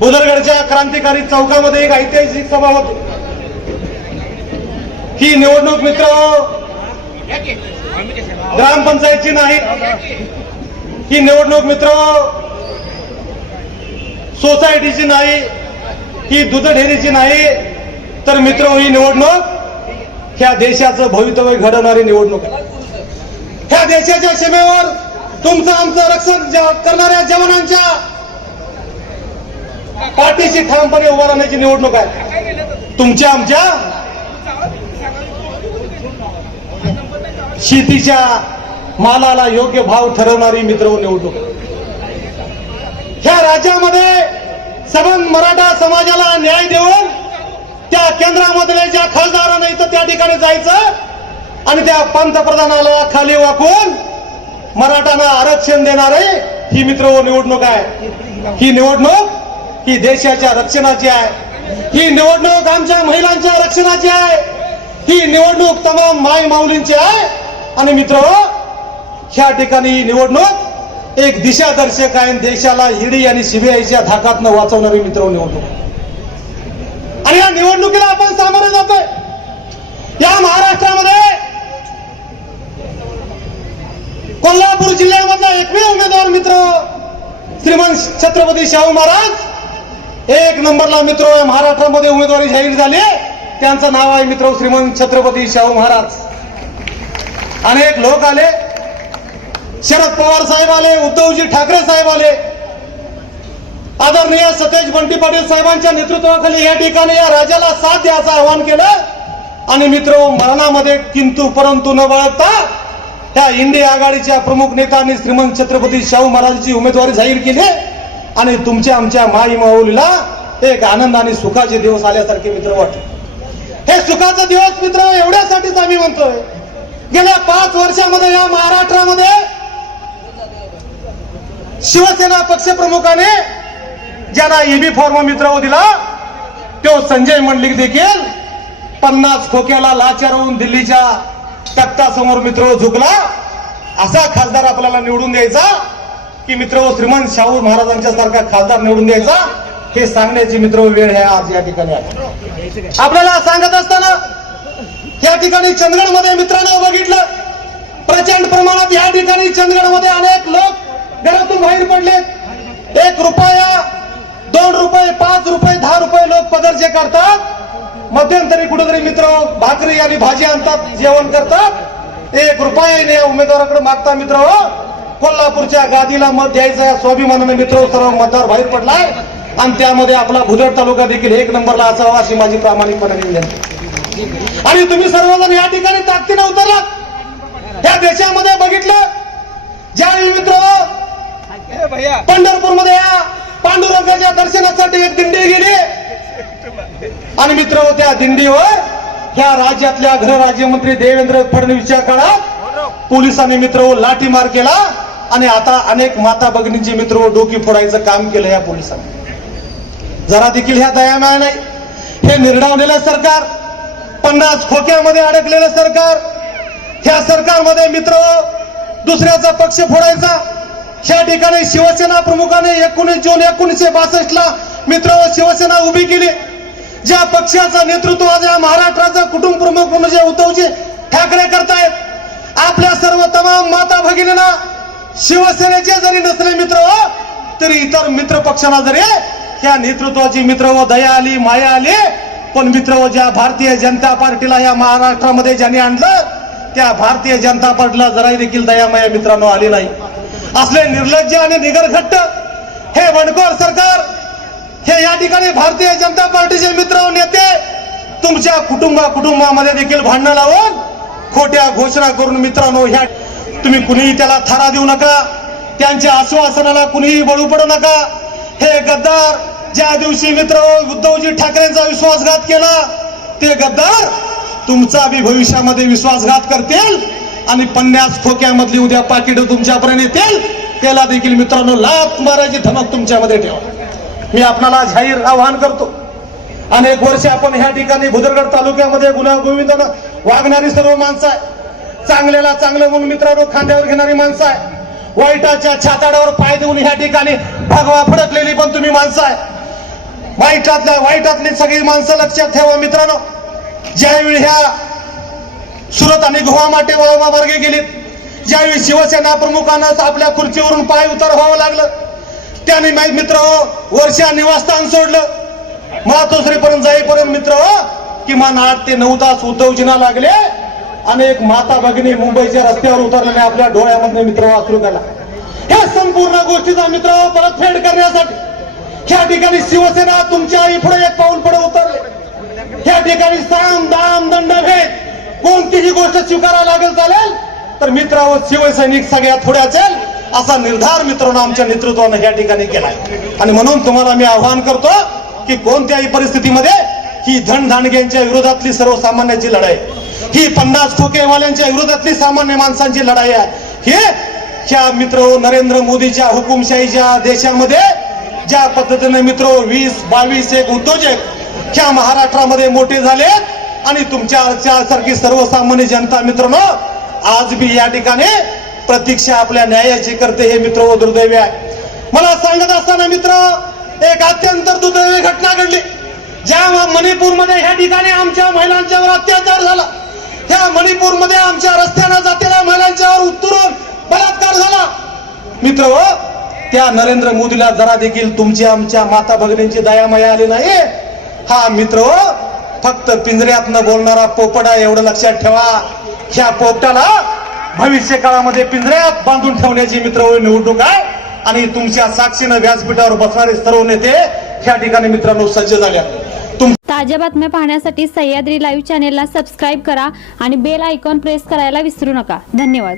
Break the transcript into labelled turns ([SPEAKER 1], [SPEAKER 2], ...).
[SPEAKER 1] भुदरगडच्या क्रांतिकारी चौकामध्ये एक ऐतिहासिक सभा होती. ही निवडणूक मित्र ग्रामपंचायतची नाही. ही निवडणूक मित्र सोसायटीची नाही. ही दुधढेरीची नाही. तर मित्र ही निवडणूक ह्या देशाचं भवितव्य घडवणारी निवडणूक आहे. ह्या देशाच्या सीमेवर तुमचं आमचं रक्षण करणाऱ्या जवानांच्या पाठीशी ठामपणे उभा राहण्याची निवडणूक आहे. तुमच्या आमच्या शेतीच्या मालाला योग्य भाव ठरवणारी मित्र हो निवडणूक. ह्या राज्यामध्ये सबंध मराठा समाजाला न्याय देऊन त्या केंद्रामधल्या ज्या खासदारांना इथं त्या ठिकाणी जायचं आणि त्या पंतप्रधानाला खाली वाकून मराठांना आरक्षण देणारे ही मित्र हो, निवडणूक आहे. ही निवडणूक ही देशाच्या रक्षणाची आहे. ही निवडणूक आमच्या महिलांच्या रक्षणाची आहे. ही निवडणूक तमाम माय माऊलींची आहे. आणि मित्र हो, ह्या ठिकाणी ही निवडणूक एक दिशादर्शक आहे आणि देशाला ईडी आणि सीबीआयच्या धाकातनं वाचवणारी मित्र हो, निवडणूक. आणि या निवडणुकीला आपण सामोरे जातोय. या महाराष्ट्रामध्ये कोल्हापूर जिल्ह्यामधला एकमेव उमेदवार मित्र श्रीमंत छत्रपती शाहू महाराज. एक नंबरला मित्र या महाराष्ट्रामध्ये उमेदवारी जाहीर झाली. त्यांचं नाव आहे मित्र श्रीमंत छत्रपती शाहू महाराज. अनेक लोक आले. शरद पवार साहेब आले उद्धवजी ठाकरे साहेब आले. आदरणीय सतेज बंटी पाटील साहेबांच्या नेतृत्वाखाली या ठिकाणी या राज्याला साथ द्यायचं आवाहन केलं. आणि मित्र मरणामध्ये किंतु परंतु न बाळगता ह्या इंडिया आघाडीच्या प्रमुख नेत्यांनी श्रीमंत छत्रपती शाहू महाराजांची उमेदवारी जाहीर केली आणि तुमच्या आमच्या माई माऊलीला एक आनंद आणि सुखाचे दिवस आल्यासारखे मित्र वाटले. हे सुखाचा दिवस मित्र एवढ्यासाठीच आम्ही म्हणतोय. गेल्या पाच वर्षामध्ये या महाराष्ट्रामध्ये शिवसेना पक्षप्रमुखाने ज्यांना ईबी फॉर्म मित्र दिला तो संजय मंडलिक देखील पन्नास खोक्याला लाचार होऊन दिल्लीच्या तख्तासमोर मित्र झुकला असा खासदार आपल्याला निवडून द्यायचा की मित्र श्रीमंत शाहू महाराजांच्या सारखा खासदार निवडून द्यायचा हे सांगण्याची मित्र वेळ आहे आज या ठिकाणी आहे. आपल्याला सांगत असताना या ठिकाणी चंदगडमध्ये मित्रांनो बघितलं प्रचंड प्रमाणात या ठिकाणी चंदगडमध्ये अनेक लोक घरातून बाहेर पडले. एक रुपया दोन रुपये पाच रुपये दहा रुपये लोक पदरचे करतात. मध्यंतरी कुठेतरी मित्र भाकरी आणि भाजी आणतात जेवण करतात. एक रुपयाने या उमेदवाराकडे मागता मित्र हो. कोल्हापूरच्या गादीला मत द्यायचा स्वाभिमानाने मित्र सर्व मतदार बाहेर पडलाय. आणि त्यामध्ये आपला भुदड तालुका देखील एक नंबरला असावा अशी माझी प्रामाणिकपणे विनंती. आणि तुम्ही सर्वजण या ठिकाणी ताकदीने उतरलात. या देशामध्ये बघितलं. ज्यावेळी मित्र पंढरपूरमध्ये या पांडुरंगाच्या दर्शनासाठी एक दिंडी गेली. आणि मित्र होत्या दिंडीवर. ह्या राज्यातल्या गृहराज्यमंत्री देवेंद्र फडणवीसच्या काळात पोलिसांनी मित्र हो लाठीमार केला आणि आता अनेक माता भगिनींची मित्र हो डोकी फोडायचं काम केलं या पोलिसांनी. जरा देखील ह्या दयामाया नाही. हे निर्डावलेलं सरकार पन्नास खोक्यामध्ये अडकलेलं सरकार ह्या सरकारमध्ये मित्र हो दुसऱ्याचा पक्ष फोडायचा. ह्या ठिकाणी शिवसेना प्रमुखाने एकोणीस जून एकोणीसशे बासष्ट ला मित्र शिवसेना उभी केली. ज्या पक्षाचं नेतृत्व आज या महाराष्ट्राचा कुटुंब प्रमुख म्हणून जे उद्धवजी ठाकरे करतायत आपल्या सर्व तमाम माता भगिनींना शिवसेनेचे जरी नसले मित्र हो, तरी इतर मित्र पक्षांना जरी या नेतृत्वाची मित्र व दया आली माया आली पण मित्र व ज्या भारतीय जनता पार्टीला या महाराष्ट्रामध्ये ज्यांनी आणलं त्या भारतीय जनता पार्टीला जराही देखील दया माया मित्रांनो आली नाही. असले निर्लज्ज आणि निगरघट्ट हे वणकोर सरकार हे या ठिकाणी भारतीय जनता पार्टीचे मित्र नेते तुमच्या कुटुंबा कुटुंबामध्ये देखील भांडणं लावून खोट्या घोषणा करून मित्रांनो ह्या तुम्ही कुणीही त्याला थारा देऊ नका त्यांच्या आश्वासनाला कुणीही बळू पडू नका. हे गद्दार ज्या दिवशी मित्र उद्धवजी ठाकरेंचा विश्वासघात केला ते गद्दार तुमचा बी भविष्यामध्ये विश्वासघात करतील आणि पन्नास खोक्यामधली उद्या पाकिट तुमच्यापर्यंत येतील त्याला देखील मित्रांनो लाख मारायची धमक तुमच्यामध्ये ठेवा. मी आपणाला जाहीर आवाहन करतो. अनेक वर्ष आपण ह्या ठिकाणी भुदरगड तालुक्यामध्ये गुन्हा गोविंदानं वागणारी सर्व माणसं आहे. चांगल्याला चांगलं म्हणून मित्रांनो खांद्यावर घेणारी माणसं आहे. वाईटाच्या छाताडावर पाय देऊन ह्या ठिकाणी भगवा फडकलेली पण तुम्ही माणसं आहे. वाईटातल्या वाईटातली सगळी माणसं लक्षात ठेवा मित्रांनो. ज्यावेळी ह्या सुरत आणि गोवा माटे मार्गे गेलीत ज्यावेळी शिवसेना प्रमुखांना आपल्या खुर्चीवरून पाय उतार व्हावं लागलं त्याने माहीत मित्र हो, वर्षा निवासस्थान सोडलं. मातोश्रीपर्यंत जाईपर्यंत मित्र हो किमान आठ ते नऊ तास उद्धवजीना लागले आणि एक माता भगिनी मुंबईच्या रस्त्यावर उतरल्याने आपल्या डोळ्यामध्ये मित्र हो वाचरू गेला ह्या संपूर्ण गोष्टीचा मित्र हो परतफेड करण्यासाठी. ह्या ठिकाणी शिवसेना तुमच्या आई पुढे एक पाऊल पुढे उतरले. ह्या ठिकाणी साम दाम दंड भेद कोणतीही गोष्ट स्वीकारायला लागेल चालेल तर मित्र व शिवसैनिक सगळ्यात पुढे असेल. असा निर्धार मित्रांनो आमच्या नेतृत्वानं या ठिकाणी केलाय. आणि म्हणून तुम्हाला मी आव्हान करतो की कोणत्याही परिस्थितीमध्ये ही धनधानग्यांच्या विरोधातली सर्वसामान्यांची लढाई ही पन्नास फुकेवाल्यांच्या विरोधातली सामान्य माणसांची लढाई आहे. हे ह्या मित्र हो, नरेंद्र मोदीच्या हुकुमशाहीच्या देशामध्ये ज्या पद्धतीने मित्र हो, वीस बावीस एक उद्योजक ह्या महाराष्ट्रामध्ये मोठे झाले आणि तुमच्या सारखी सर्वसामान्य जनता मित्रांनो आज बी या ठिकाणी प्रतीक्षा आपल्या न्यायाची करते हे मित्र व दुर्दैवी आहे. मला सांगत असताना मित्र एक अत्यंत दुर्दैवी घटना घडली. ज्या मणिपूरमध्ये ह्या ठिकाणी आमच्या महिलांच्यावर अत्याचार झाला. ह्या मणिपूरमध्ये आमच्या रस्त्यानं जातेल्या महिलांच्यावर उत्तरून बलात्कार झाला. मित्र त्या नरेंद्र मोदीला जरा देखील तुमची आमच्या माता भगिनींची दयामया आली नाही. हा मित्र फक्त पिंजऱ्यात न बोलणारा पोपटा एवढं लक्षात ठेवा. ह्या पोपटाला भविष्य काळामध्ये पिंजऱ्यात बांधून ठेवण्याची मित्र निवडणूक आहे. आणि तुमच्या साक्षीनं व्यासपीठावर बसणारे सर्व नेते ह्या ठिकाणी मित्रांनो सज्ज झाले
[SPEAKER 2] ताज्या बातम्या पाहण्यासाठी सह्याद्री लाईव्ह चॅनेलला सबस्क्राईब करा आणि बेल आयकॉन प्रेस करायला विसरू नका. धन्यवाद.